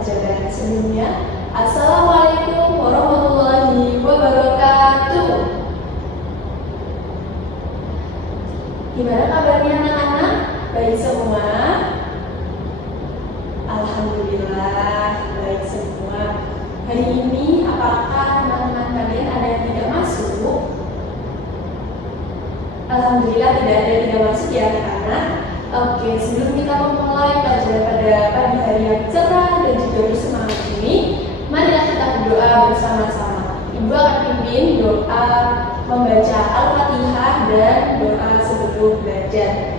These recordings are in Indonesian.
pelajaran sebelumnya. Assalamualaikum warahmatullahi wabarakatuh. Gimana kabarnya anak-anak? Baik semua? Alhamdulillah, baik semua. Hari ini apakah teman-teman kalian ada yang tidak masuk? Alhamdulillah tidak ada yang tidak masuk ya anak-anak. Oke, sebelum kita memulai pelajaran pada pagi hari yang cerah dan juga bersemangat ini, marilah kita berdoa bersama-sama. Ibu akan pimpin doa membaca Al-Fatihah dan doa sebelum belajar.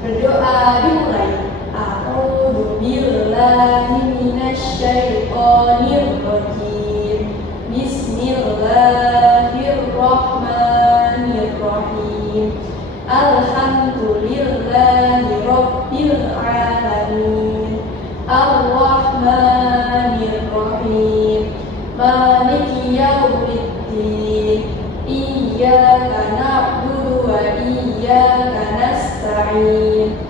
Berdoa dimulai. A'udzu billahi minasy syaithanir rajim. Bismillahirrahmanirrahim. Alhamdulillahi rabbil alamin. Ar-Rahmanir-Rahim. Maliki yaumiddin. Iyyaka na'budu wa iyyaka nasta'in.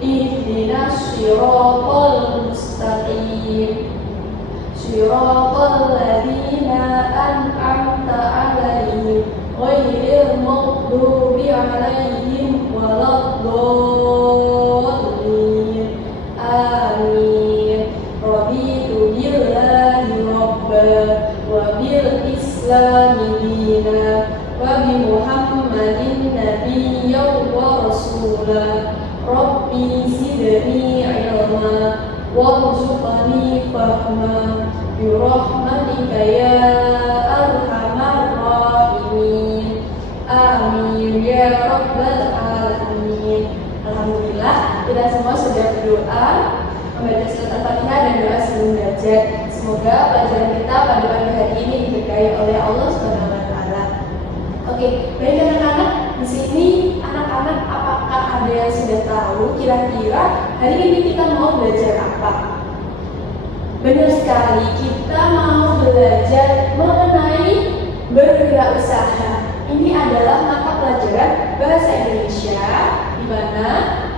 Ihdinas shiratal mustaqim. Shiratal ladzina an'amta 'alaihim ghairil maghdubi 'alaihim waladdallin. Amin. Raditu billahi rabban wa bil islami dinan wa bi Muhammadin nabiyyan wa rasulan. Rabbi zidni ilma warzuqni fahma bi rahmatika ya arhamar rahimin. Amin ya rabbal alamin. Alhamdulillah, kita semua sudah berdoa, membaca surat Al-Fatihah dan doa sebelum belajar. Semoga pelajaran kita pada pagi hari ini diberkahi oleh Allah Subhanahu wa taala. Oke, baik anak-anak, di sini anak-anak apakah ada yang sudah tahu kira-kira hari ini kita mau belajar apa? Benar sekali, kita mau belajar mengenai berwirausaha. Ini adalah mata pelajaran bahasa Indonesia di mana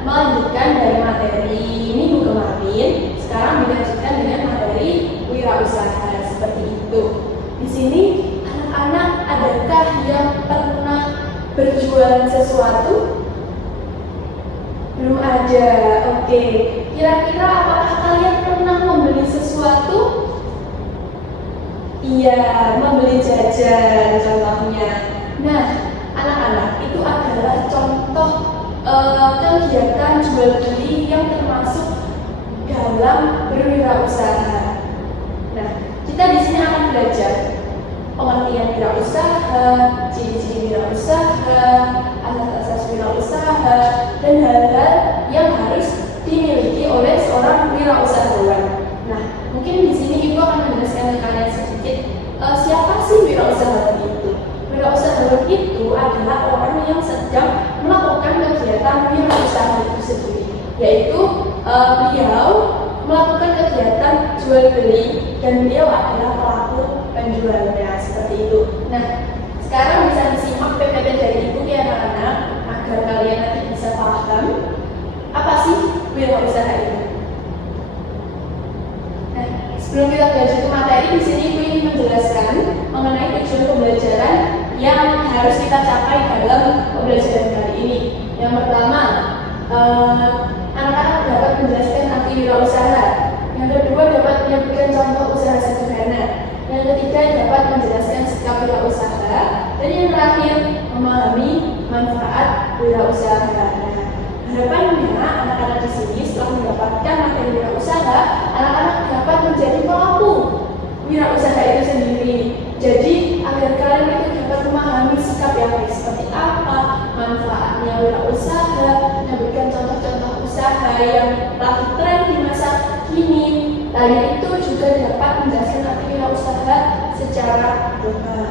melanjutkan dari materi minggu kemarin, sekarang dilanjutkan dengan materi wirausaha seperti itu. Di sini anak-anak adakah yang pernah berjualan sesuatu? Belum ada. Oke. Kira-kira apakah kalian pernah membeli sesuatu? Iya, membeli jajan contohnya. Nah, anak-anak, itu adalah contoh kegiatan jual beli yang termasuk dalam berwirausaha. Nah, kita di sini akan belajar pengertian wirausaha, ciri-ciri wirausaha, asas-asas wirausaha, dan hal-hal yang harus dimiliki oleh seorang wirausahawan. Nah, mungkin di sini Ibu akan menjelaskan ke kalian sedikit siapa sih wirausahawan itu. Wirausahawan itu adalah orang yang sedang melakukan kegiatan wirausaha itu sendiri, yaitu beliau melakukan kegiatan jual beli dan beliau adalah pelaku penjualnya seperti itu. Nah, sekarang bisa disimak PPT dari Ibu ya anak-anak agar kalian nanti bisa paham apa sih wirausaha itu. Nah, sebelum kita belajar ke materi, di sini Ibu ingin menjelaskan mengenai tujuan pembelajaran yang harus kita capai dalam pembelajaran kali ini. Yang pertama, anak-anak dapat menjelaskan arti wirausaha. Yang kedua, dapat menyebutkan contoh usaha sederhana. Yang ketiga, dapat menjelaskan sikap wirausaha. Dan yang terakhir, memahami manfaat wirausaha. Nah, harapannya anak-anak di sini setelah mendapatkan materi wirausaha, anak-anak dapat menjadi pelaku wirausaha itu sendiri. Jadi agar kalian itu dapat memahami sikap yang baik seperti apa, manfaatnya wirausaha, memberikan contoh-contoh usaha yang lagi tren di masa kini. Lain itu juga dapat menjelaskan arti wirausaha secara global.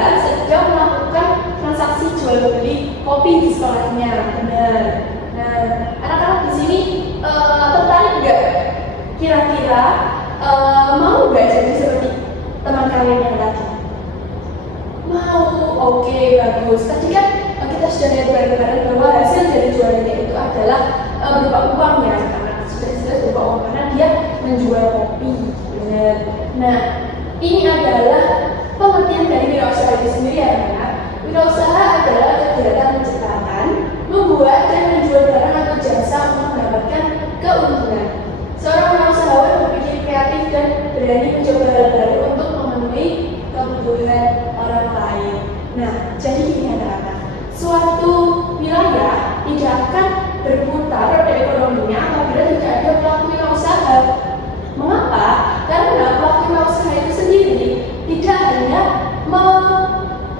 dia sedang melakukan transaksi jual beli kopi di sekolahnya. Benar. Nah, anak-anak di sini tertarik nggak? Kira-kira mau nggak jadi seperti teman kalian yang tadi? Mau, oke, bagus. Tadi kan kita sudah lihat bareng-bareng bahwa hasil dari jualannya itu adalah berupa uang ya, karena sudah jelas berupa uang karena dia menjual kopi. Benar. Nah, ini adalah pengertian dari wirausaha itu sendiri ya, anak. Wirausaha adalah kegiatan menciptakan, membuat dan menjual barang atau jasa untuk mendapatkan keuntungan. Seorang wirausahawan berpikir kreatif dan berani mencoba hal baru untuk memenuhi kebutuhan orang lain. Nah, jadi ini anak-anak, suatu wilayah tidak akan berputar pada ekonominya apabila tidak ada pelaku wirausaha. Mengapa? Karena pelaku wirausaha itu sendiri tidak hanya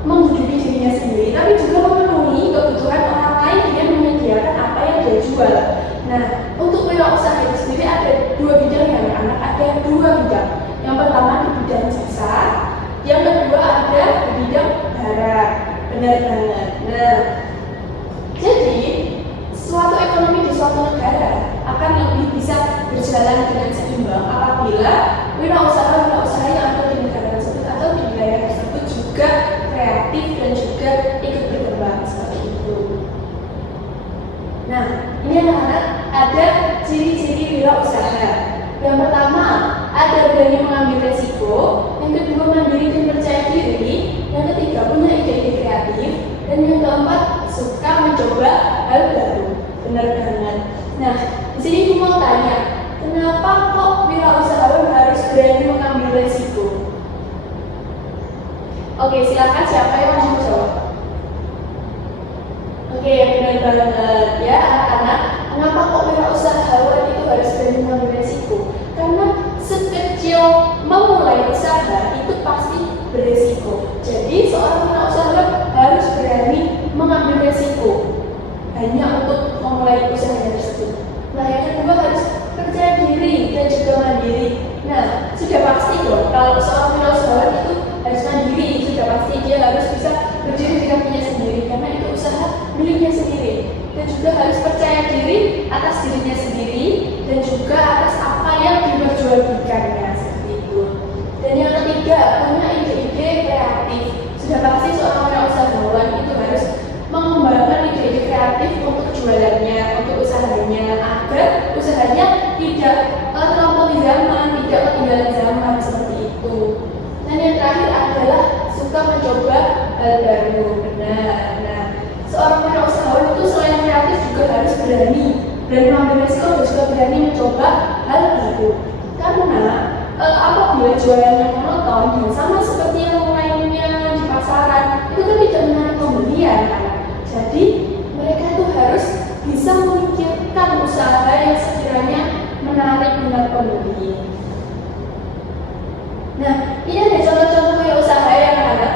menghidupi dirinya sendiri, tapi juga memenuhi kebutuhan orang lain dengan menyediakan apa yang dia jual. Nah, untuk wirausaha itu sendiri ada dua bidang ya anak-anak, ada dua bidang. Yang pertama di bidang jasa, yang kedua ada di bidang barang. Benar banget. Nah, jadi suatu ekonomi di suatu negara akan lebih bisa berjalan dengan seimbang apabila wirausaha yang ada di negara tersebut atau di wilayah tersebut juga kreatif dan juga ikut berkembang seperti itu. Nah, ini anak-anak ada ciri-ciri wirausaha. Yang pertama, ada berani mengambil resiko. Yang kedua, mandiri dan percaya diri. Yang ketiga, punya ide-ide kreatif. Dan yang keempat, suka mencoba hal baru. Benar banget. Nah, di sini aku mau tanya, kenapa kok wirausahawan harus berani mengambil resiko? Oke, silakan siapa yang mau jawab? Oke, benar banget ya anak-anak. Kenapa kok wirausahawan itu harus berani mengambil resiko? Karena sekecil memulai usaha itu pasti beresiko. Jadi seorang wirausahawan harus berani mengambil resiko hanya untuk memulai usahanya tersebut. Nah, yang kedua harus percaya diri dan juga mandiri. Nah, sudah pasti dong kalau seorang wirausahawan itu harus mandiri, sudah pasti dia harus bisa berdiri di kakinya sendiri karena itu usaha miliknya sendiri. Dan juga harus percaya diri atas dirinya sendiri dan juga atas apa yang diperjualbelikannya seperti itu. Dan yang ketiga, punya ide-ide kreatif. Sudah pasti seorang wirausahawan itu harus mengembangkan ide-ide kreatif untuk jualannya, untuk usahanya, agar usahanya tidak terlampau zaman, tidak ketinggalan zaman seperti itu. Dan yang terakhir adalah suka mencoba hal baru. Benar. Nah, seorang wirausahawan itu selain kreatif juga harus berani mengambil resiko dan juga berani mencoba hal baru. Karena apabila jualannya monoton dan sama seperti yang lainnya di pasaran, itu kan tidak menarik pembeli ya. Jadi mereka itu harus bisa memikirkan usaha yang sekiranya menarik minat pembeli. Nah, ini ada contoh-contoh wirausaha yang ada.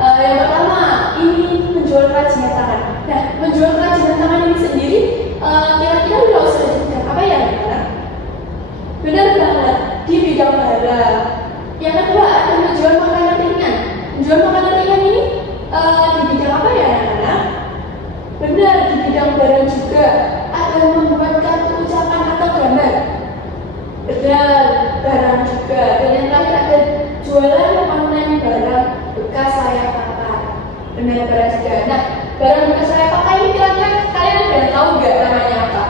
Yang pertama, ini menjual kerajinan tangan. Nah, menjual kerajinan tangan ini sendiri kira-kira wirausaha di bidang apa ya, anak? Benar banget, di bidang barang. Yang kedua, ada menjual makanan ringan. Menjual makanan ringan ini di bidang apa ya, anak? Benar, di bidang barang juga. Ada membuat kartu ucapan atau gambar. Benar, barang juga. Dan yang terakhir ada jualan online barang bekas layak pakai. Benar, barang juga. Nah, barang bekas layak pakai ini kira-kira kalian udah tahu nggak namanya apa?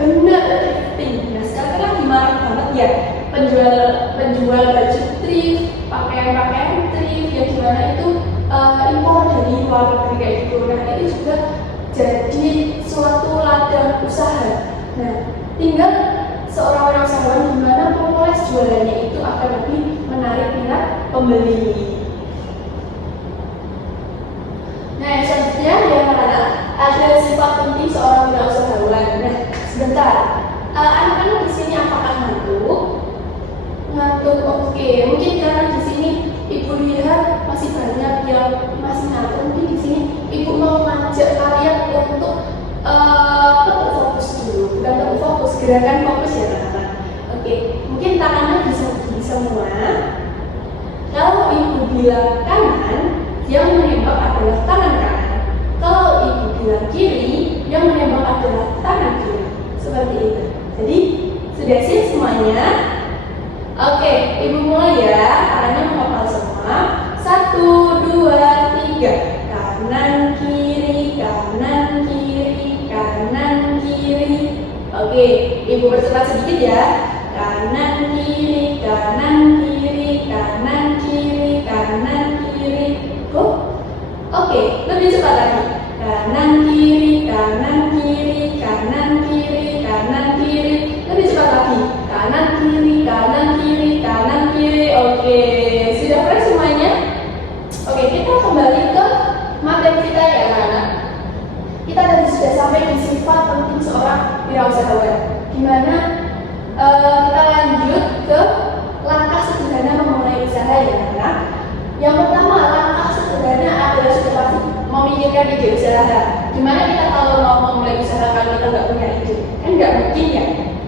Benar, thrifting. Nah, sekarang kan lagi marak banget ya penjual baju thrift, pakaian thrift yang dimana itu impor dari luar negeri kayak gitu. Nah, ini juga jadi suatu ladang usaha. Nah, tinggal seorang wirausahawan gimana memoles jualannya itu akan lebih menarik minat pembeli. Nah, yang selanjutnya yang ada sifat penting seorang wirausahawan. Nah, sebentar, anak-anak di sini apakah ngantuk? Ngantuk, oke. Mungkin karena di sini ibu lihat masih banyak yang masih ngantuk. Mungkin di sini ibu mau ngajak kalian untuk tetap fokus dulu, bukan tetap fokus, gerakan fokus ya anak-anak. Oke, mungkin tangannya bisa tinggi semua. Kalau ibu bilang kanan, yang menembak adalah tangan kanan. Kalau ibu bilang kiri, yang menembak adalah tangan kiri. Seperti itu. Jadi sudah siap semuanya? Oke, ibu mulai ya. Tangannya menghafal semua. 1, 2, 3. Kanan kiri, kanan kiri, kanan kiri. Oke, ibu percepat sedikit ya. Kanan kiri, kanan kiri, kanan kiri, kanan kiri. Oh, oke, lebih cepat lagi. Kanan kiri, kanan kiri, kanan kiri, kanan kiri. Lebih cepat lagi. Kanan kiri, kanan kiri, kanan kiri. Oke, sudah fresh semuanya? Oke, kita kembali ke materi kita ya anak-anak. Kita tadi sudah sampai di sifat penting seorang wirausahawan, di mana kita lanjut ke langkah sederhana memulai usaha ya anak. Yang pertama, langkah sederhana adalah sudah pasti memikirkan ide usaha. Gimana kita kalau mau memulai usaha kalau kita nggak punya ide? Kan nggak mungkin ya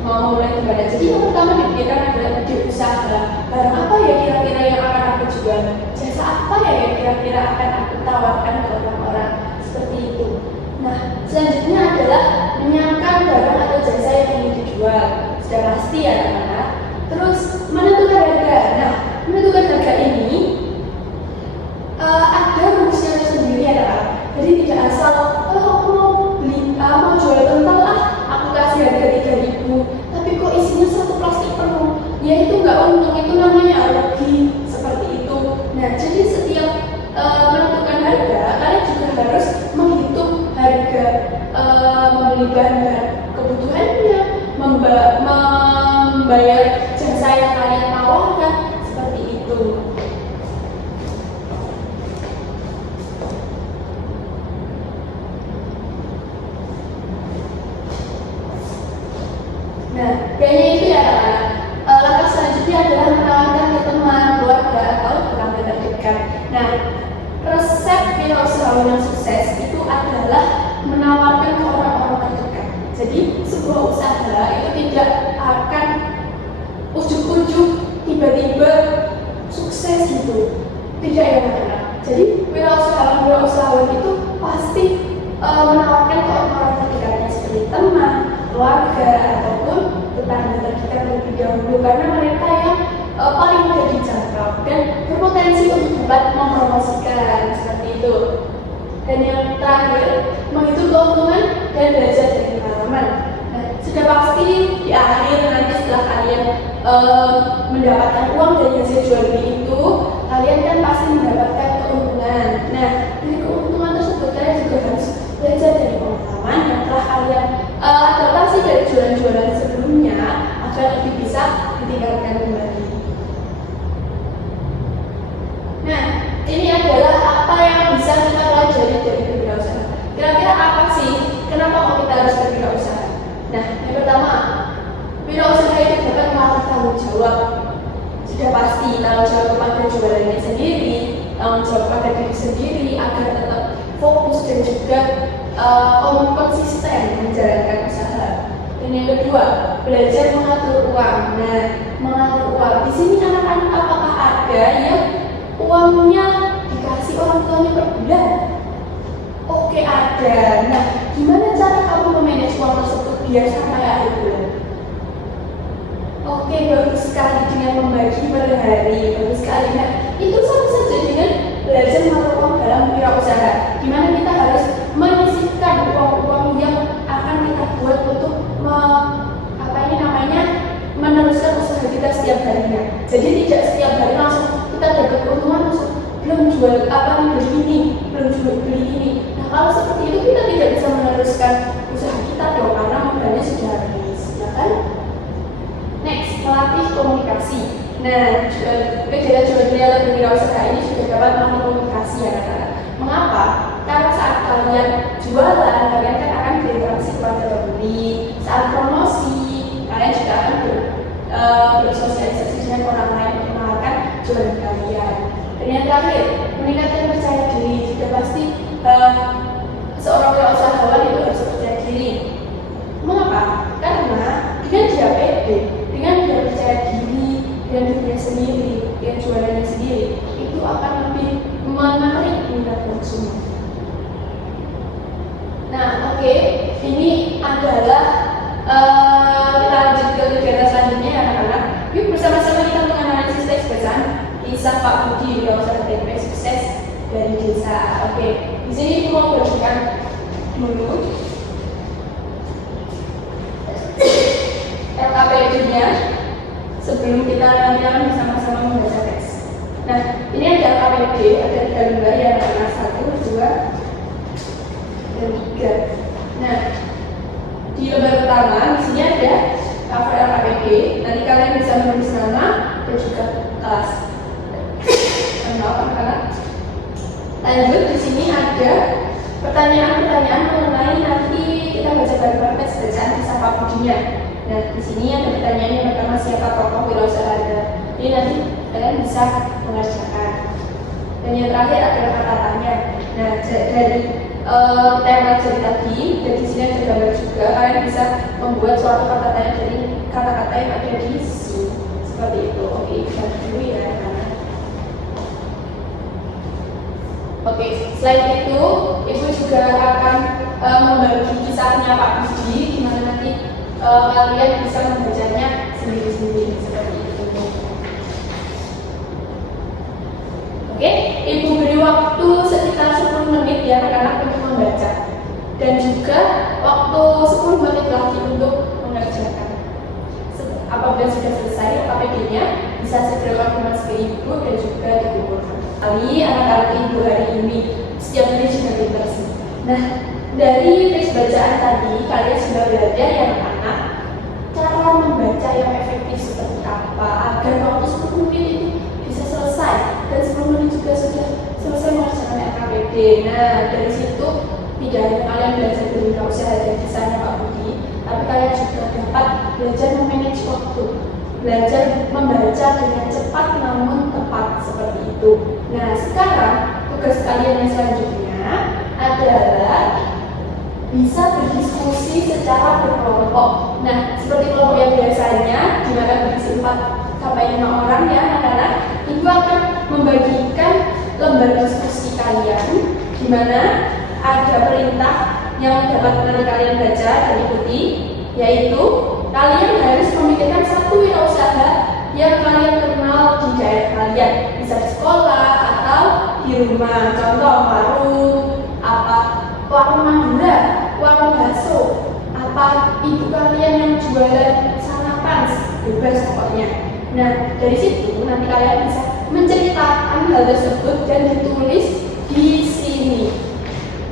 mau memulai gimana. Jadi yang pertama dipikirkan adalah ide usaha. Barang apa ya kira-kira yang akan aku jual? Jasa apa ya yang kira-kira akan aku tawarkan ke orang-orang? Seperti itu. Nah, selanjutnya adalah menyiapkan barang atau jasa yang ingin dijual. Sudah pasti ya teman-teman. Terus menentukan harga. Nah, menentukan harga ini ada rumusnya sendiri ya kan. Jadi tidak asal kalau aku mau beli mau jual kental aku kasih harga 3.000, tapi kok isinya satu plastik penuh, ya itu nggak untung, itu namanya rugi. Seperti itu. Nah, jadi setiap menentukan harga, kalian juga harus menghitung harga membeli bahan kebutuhannya, membayar jasa yang kalian tawarkan, seperti itu. Nah, kayaknya itu ya anak-anak. Langkah selanjutnya adalah menawarkan ke teman, keluarga, atau tetangga terdekat. Nah, resep wirausahawan yang sukses itu adalah menawarkan ke orang-orang terdekat. Jadi sebuah usaha itu tidak akan ujuk-ujuk tiba-tiba sukses gitu. Tidak ya anak-anak. Jadi wirausahawan itu pasti menawarkan ke orang-orang terdekatnya seperti teman, keluarga, ataupun tetangga terdekat terlebih dahulu, karena mereka yang paling mudah dijangkau dan berpotensi untuk dapat mempromosikan, seperti itu. Dan yang terakhir, menghitung keuntungan dan belajar dari pengalaman. Nah, sudah pasti di akhir nanti setelah kalian mendapatkan uang dari hasil jual beli itu, kalian kan pasti mendapatkan keuntungan. Nah, dari keuntungan tersebut kalian juga harus belajar dari pengalaman yang telah kalian adaptasi dari jualan-jualan sebelumnya agar lebih bisa ditingkatkan kembali. Nah, ini adalah apa yang bisa kita pelajari dari berwirausaha. Kira-kira apa sih? Kenapa kok kita harus berwirausaha? Nah, yang pertama, wirausaha itu dapat melatih tanggung jawab. Sudah pasti tanggung jawab kepada jualannya sendiri, tanggung jawab pada diri sendiri agar tetap fokus dan juga konsisten menjalankan usaha. Dan yang kedua, belajar mengatur uang. Nah, mengatur uang. Di sini anak-anak apakah ada yang uangnya dikasih orang tuanya per bulan? Oke, ada. Nah, gimana cara kamu memanage uang tersebut biar sampai akhir bulan? Oke, bagus sekali dengan membagi per hari. Bagus sekali. Nah, itu sama saja dengan belajar mengatur uang dalam wirausaha, di mana kita harus menyisihkan uang-uang yang akan kita buat untuk meneruskan usaha kita setiap harinya. Jadi tidak setiap hari langsung kita dapat keuntungan langsung belum jual beli ini, belum jual beli ini. Nah, kalau seperti itu kita tidak bisa meneruskan usaha kita dong, karena modalnya sudah habis, ya kan? Next, melatih komunikasi. Nah, kegiatan jual beli atau wirausaha ini juga dapat melatih komunikasi ya kan? Mengapa? Karena saat kalian jualan, kalian kan akan berinteraksi kepada pembeli. Saat promosi, kalian juga akan bersosialisasi dengan orang lain untuk mengenalkan jualan kalian. Dan yang terakhir, meningkatkan percaya diri. Sudah pasti seorang wirausahawan itu harus percaya diri. Mengapa? Karena dengan dia pede, dengan dia percaya diri, dengan dirinya sendiri, dengan jualannya sendiri, itu akan kisah Pak Budi wirausaha tempe sukses dari desa. Oke, di sini mau berikan dulu LKPD-nya sebelum kita nanti bersama-sama membaca teks. Nah, ini ada LKPD, ada 3 lembar yang ada 1, 2, dan 3. Nah, di lembar pertama di sini ada cover LKPD. Nanti kalian bisa menulis nama dan juga kelas. Lanjut, di sini ada pertanyaan-pertanyaan mengenai nanti kita baca bareng-bareng teks bacaan kisah Pak Budinya. Nah, di sini ada pertanyaan yang pertama, siapa tokoh wirausaha Anda? Ini nanti kalian bisa mengerjakan. Dan yang terakhir adalah kata tanya. Nah, dari tema jadi tadi, dan di sini ada gambar juga, kalian bisa membuat suatu kata tanya dari kata-kata yang ada di sini. Seperti itu. Oke, kita dulu ya. Oke, selain itu, Ibu juga akan membagi kisahnya Pak Budi, di mana nanti kalian bisa membacanya sendiri-sendiri seperti itu. Oke, Ibu beri waktu sekitar 10 menit ya anak-anak untuk membaca, dan juga waktu 10 menit lagi untuk mengerjakan. Apabila sudah selesai KPD-nya, bisa segera konfirmasi ke Ibu dan juga dikumpulkan. Kali anak-anak Ibu hari ini setiap hari juga pintar sih. Nah, dari teks bacaan tadi kalian sudah belajar ya anak-anak cara membaca yang efektif seperti apa agar waktu 10 menit itu bisa selesai, dan 10 menit juga sudah selesai mengerjakan LKPD. Nah, dari situ tidak hanya kalian belajar berwirausaha dan kisahnya Pak Budi, tapi kalian juga dapat belajar memanage waktu, belajar membaca dengan cepat namun tepat seperti itu. Nah, sekarang tugas kalian yang selanjutnya adalah bisa berdiskusi secara berkelompok. Nah, seperti kelompok yang biasanya, di mana berisi 4-5 orang ya anak-anak, Ibu akan membagikan lembar diskusi kalian, di mana ada perintah yang dapat nanti kalian baca dan ikuti, yaitu kalian harus memikirkan satu wirausaha yang kalian kenal di daerah kalian, bisa di sekolah atau di rumah. Contoh warung, warung Madura, warung bakso, ibu kalian yang jualan sarapan, bebas pokoknya. Nah, dari situ nanti kalian bisa menceritakan hal tersebut dan ditulis di sini.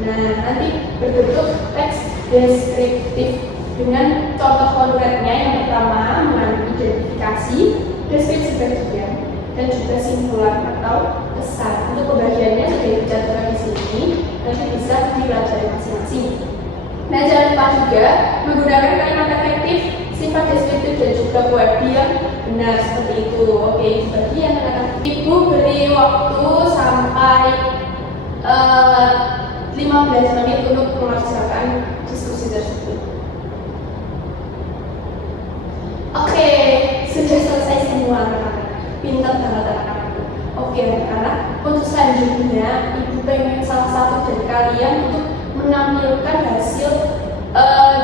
Nah, nanti berbentuk teks deskriptif dengan contoh konkretnya. Yang pertama mengandung identifikasi, deskripsi bagian, dan juga simpulan atau kesan. Untuk pembagiannya sudah dicatatkan di sini, nanti bisa dipelajari masing-masing. Nah, jangan lupa juga menggunakan kalimat efektif, sifat deskriptif, dan juga puisi yang benar seperti itu. Oke, bagian anak-anak. Ibu beri waktu sampai 15 menit untuk mengerjakan diskusi tersebut. Oke, sudah selesai semua anak-anak. Pintar banget anak-anakku. Oke anak-anak, untuk selanjutnya Ibu pengen salah satu dari kalian untuk menampilkan hasil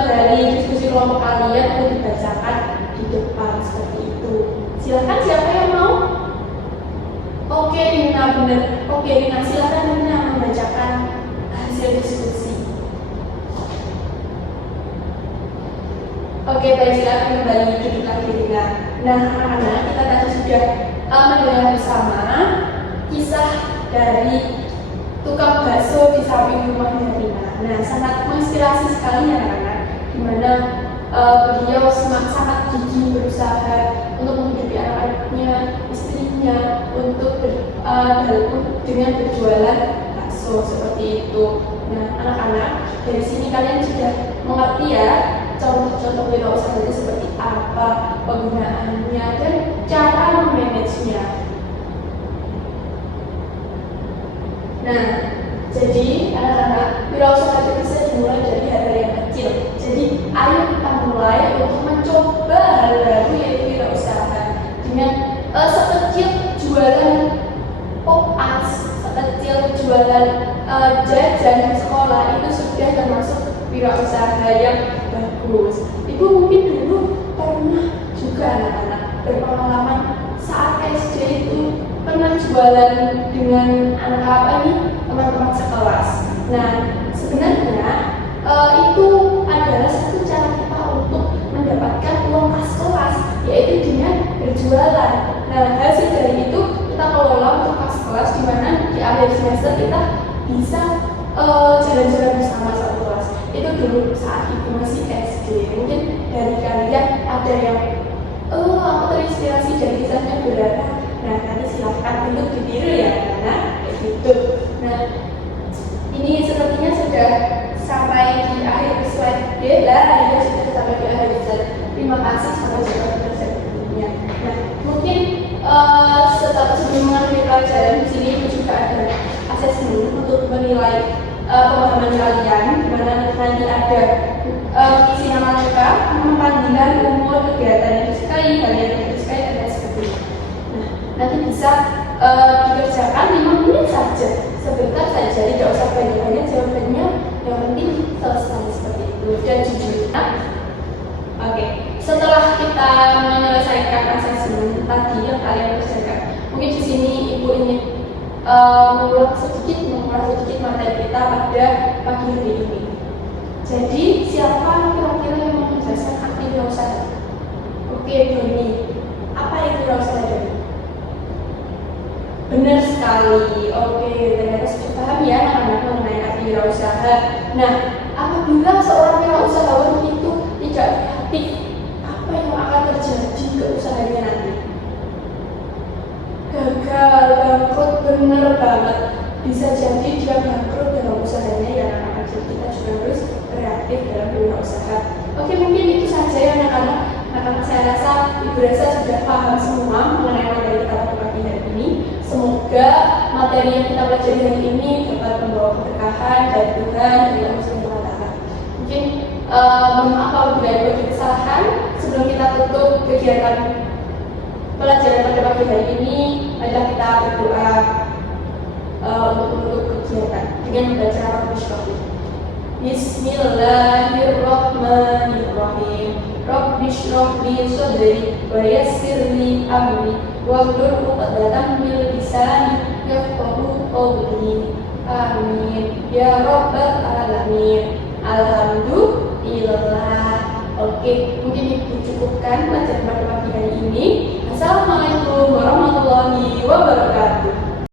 dari diskusi kelompok kalian untuk dibacakan di depan seperti itu. Silahkan, siapa yang mau? Oke Rina, benar. Oke Rina, silahkan Rina membacakan hasil diskusi. Oke, baik, silakan kembali duduk lagi Rina. Nah, anak-anak, kita tadi sudah mendengar bersama kisah dari tukang bakso di samping rumahnya Rina. Nah, sangat menginspirasi sekali ya anak-anak, di mana beliau sangat gigih berusaha untuk menghidupi anak-anaknya, istrinya, untuk dengan berjualan bakso seperti itu. Nah, anak-anak, dari sini kalian sudah mengerti ya contoh-contoh wirausaha itu seperti apa, penggunaannya, dan cara memanagenya. Nah, jadi anak-anak, wirausaha itu bisa dimulai dari hal yang kecil. Jadi ayo kita mulai untuk mencoba hal baru, yaitu wirausaha dengan sekecil jualan pop ice, sekecil jualan jajan di sekolah, itu sudah termasuk wirausaha yang bagus. Ibu mungkin dulu pernah juga anak-anak berpengalaman saat SD itu pernah berjualan dengan angka apa ini teman-teman sekelas. Nah, sebenarnya itu adalah satu cara kita untuk mendapatkan uang kas kelas, yaitu dengan berjualan. Nah, hasil dari itu kita kelola untuk kas kelas, di mana di akhir semester kita bisa jalan-jalan bersama satu kelas. Itu dulu saat ibu masih SD. Mungkin dari kalian ada yang aku terinspirasi dari kisahnya berapa. Nah, nanti silahkan untuk ditiru ya, karena kayak gitu. Nah, ini sepertinya sudah sampai di akhir slide lah, ya sudah sampai di akhir slide. Terima kasih, sampai jumpa di slide berikutnya. Nah, mungkin sebelum mengakhiri pelajaran di sini juga ada asesmen untuk menilai pemahaman kalian, di mana nanti ada isi nama lengkap, nama panggilan, umur, kegiatan yang disukai, hal yang disukai, dan lain sebagainya. Nah, nanti bisa dikerjakan 5 menit saja, sebentar saja, tidak usah banyak-banyak jawabannya, yang penting selesai seperti itu dan jujur. Nah, oke. Setelah kita menyelesaikan asesmen tadi yang kalian kerjakan, mungkin di sini ibu ingin mengulang sedikit materi kita pada pagi hari ini. Jadi siapa kira-kira yang mau menjelaskan arti wirausaha? Oke, Doni. Apa itu wirausaha, Doni? Benar sekali. Oke, ternyata sudah paham ya anak-anak mengenai arti wirausaha. Nah, apabila seorang wirausahawan itu tidak kreatif, apa yang akan terjadi ke usahanya nanti? Gagal, bangkrut, bener banget. Bisa jadi dia bangkrut dalam usahanya ya anak-anak. Jadi kita juga harus kreatif dalam berwirausaha. Oke, mungkin itu saja ya anak-anak. Karena saya rasa ibu rasa sudah paham semua mengenai materi kita pada pagi hari ini. Semoga materi yang kita pelajari hari ini dapat membawa keberkahan dari Tuhan dan Allah Subhanahu wa Ta'ala. Mungkin mohon maaf apabila ada kesalahan. Sebelum kita tutup kegiatan pelajaran pada pagi hari ini, marilah kita berdoa untuk menutup kegiatan dengan membaca Al-Qur'an. Bismillahirrahmanirrahim. Rabbi shrah li sadri wa yassir li amri wahlul 'uqdatam min lisani yafqahu qawli. Amin ya rabbal alamin. Alhamdulillah. Oke, mungkin itu cukupkan pelajaran pada pagi hari ini. Assalamualaikum warahmatullahi wabarakatuh.